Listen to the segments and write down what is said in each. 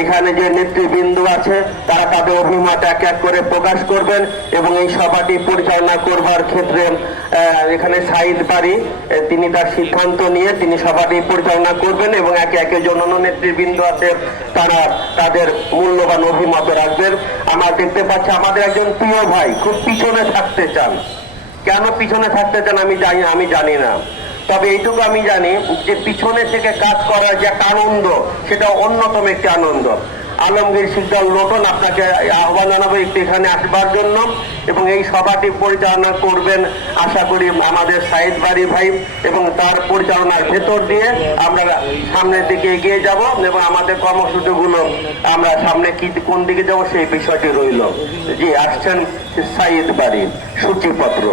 এখানে যে নেতৃবৃন্দ আছে, তারা তাদের অভিমত এক এক করে প্রকাশ করবেন এবং এই সভাটি পরিচালনা করবার ক্ষেত্রে এখানে সাইদ বাড়ি তিনি তার সিদ্ধান্ত নিয়ে তিনি সভাটি পরিচালনা করবেন এবং একে একে যে অন্যান্য নেতৃবৃন্দ আছে, তারা তাদের মূল্যবান অভিমত রাখবেন। আমরা দেখতে পাচ্ছি আমাদের একজন প্রিয় ভাই খুব পিছনে থাকতে চান। কেন পিছনে থাকতে চান আমি জানি আমি জানি না। তবে এইটুকু আমি জানি যে পিছনে থেকে কাজ করার যে একটা আনন্দ, সেটা অন্যতম একটি আনন্দ। আলমগীর সিকদার লোটন আপনাকে আহ্বান জানাব একটু এখানে আসবার জন্য এবং এই সভাটি পরিচালনা করবেন, আশা করি, আমাদের সাইদ বাড়ি ভাই এবং তার পরিচালনার ভেতর দিয়ে আমরা সামনের দিকে এগিয়ে যাব এবং আমাদের কর্মসূচিগুলো আমরা সামনে কি, কোন দিকে যাব সেই বিষয়টি রইল। জি, আসছেন সাইদ বাড়ি সূচিপত্র।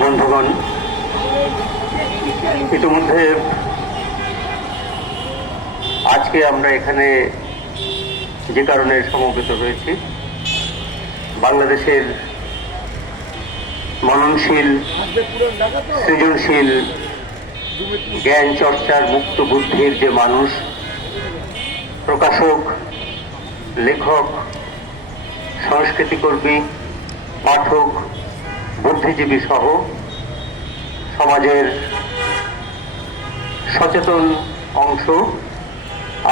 বন্ধুগণ ইতিমধ্যে আজকে আমরা এখানে যে কারণে সমবেত হয়েছি বাংলাদেশের মননশীল সৃজনশীল জ্ঞান চর্চার মুক্ত বুদ্ধির যে মানুষ, প্রকাশক, লেখক সংস্কৃতিকর্মী পাঠক, বুদ্ধিজীবী সহ সমাজের সচেতন অংশ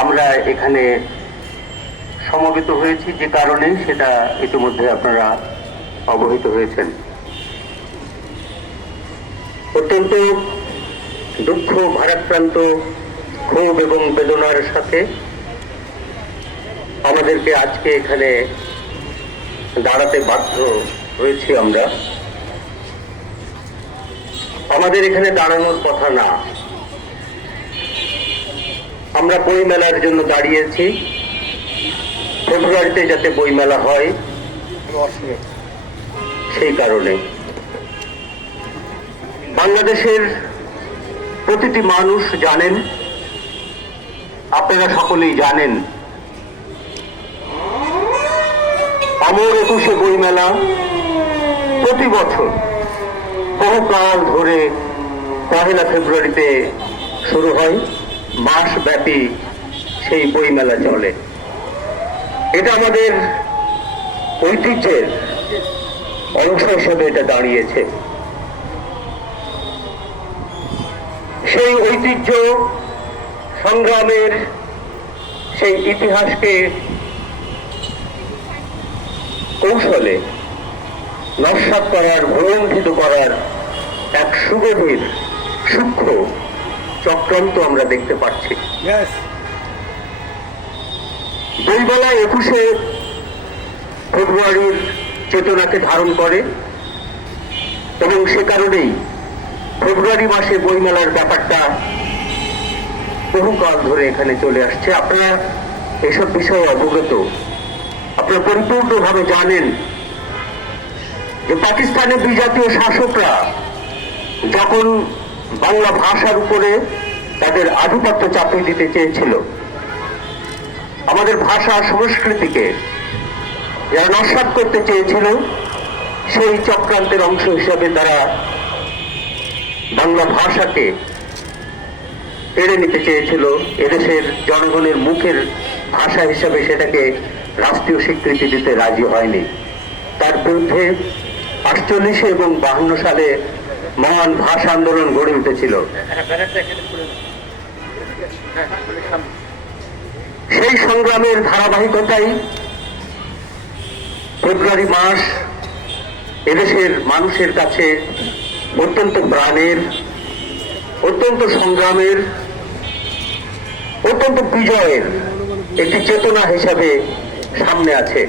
আমরা এখানে সমবেত হয়েছি যে কারণে সেটা ইতিমধ্যে আপনারা অবহিত হয়েছেন। অত্যন্ত দুঃখ ভারাক্রান্ত ক্ষোভ এবং বেদনার সাথে আমাদেরকে আজকে এখানে দাঁড়াতে বাধ্য হয়েছি আমরা। আমাদের এখানে দাঁড়ানোর কথা না। আমরা বই মেলার জন্য দাঁড়িয়েছি। ফেব্রুয়ারিতে যাতে বই মেলা হয়, সেই কারণে। বাংলাদেশের প্রতিটি মানুষ জানেন, আপনারা সকলেই জানেন, অমর একুশে বইমেলা প্রতি বছর বহুকাল ধরে পহেলা ফেব্রুয়ারিতে শুরু হয় মাস ব্যাপী সেই বইমেলা চলে। এটা আমাদের ঐতিহ্যের অংশ হিসেবে এটা দাঁড়িয়েছে। সেই ঐতিহ্য সংগ্রামের সেই ইতিহাসকে কৌশলে নস্বাত করার ভুলণ্ঠিত করার এক সুগভীর সূক্ষ্ম চক্রান্ত আমরা দেখতে পাচ্ছি। বইমেলা একুশে ফেব্রুয়ারির চেতনাকে ধারণ করে এবং সে কারণেই ফেব্রুয়ারি মাসে বইমেলার ব্যাপারটা বহুকাল ধরে এখানে চলে আসছে। আপনারা এসব বিষয়ে অবগত। আপনারা পরিপূর্ণভাবে জানেন যে পাকিস্তানের বিজাতীয় শাসকরা যখন বাংলা ভাষার উপরে তাদের আধিপত্য চাপিয়ে দিতে চেয়েছিল, আমাদের ভাষা সংস্কৃতিকে যারা নস্বাত করতে চেয়েছিল, সেই চক্রান্তের অংশ হিসাবে তারা বাংলা ভাষাকে কেড়ে নিতে চেয়েছিল এদেশের জনগণের মুখের ভাষা হিসাবে সেটাকে রাষ্ট্রীয় স্বীকৃতি দিতে রাজি হয়নি। তার বিরুদ্ধে আটচল্লিশে এবং বাহান্ন সালে মহান ভাষা আন্দোলন গড়ে উঠেছিল। সেই সংগ্রামের ধারাবাহিকতাই ফেব্রুয়ারি মাস এদেশের মানুষের কাছে অত্যন্ত প্রাণের অত্যন্ত সংগ্রামের, অত্যন্ত বিজয়ের একটি চেতনা হিসাবে সামনে আছে।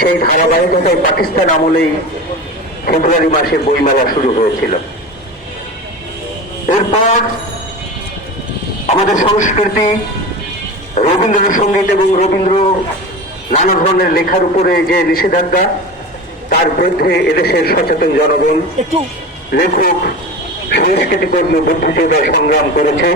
সেই ধারাবাহিকতায় পাকিস্তান আমলেই ফেব্রুয়ারি মাসে বইমেলা শুরু হয়েছিল। এরপর আমাদের সংস্কৃতি রবীন্দ্রসঙ্গীত এবং রবীন্দ্র নানা ধরনের লেখার উপরে যে নিষেধাজ্ঞা তার বিরুদ্ধে এদেশের সচেতন জনগণ লেখক সংস্কৃতি কর্মী বুদ্ধিজীবীরা সংগ্রাম করেছে।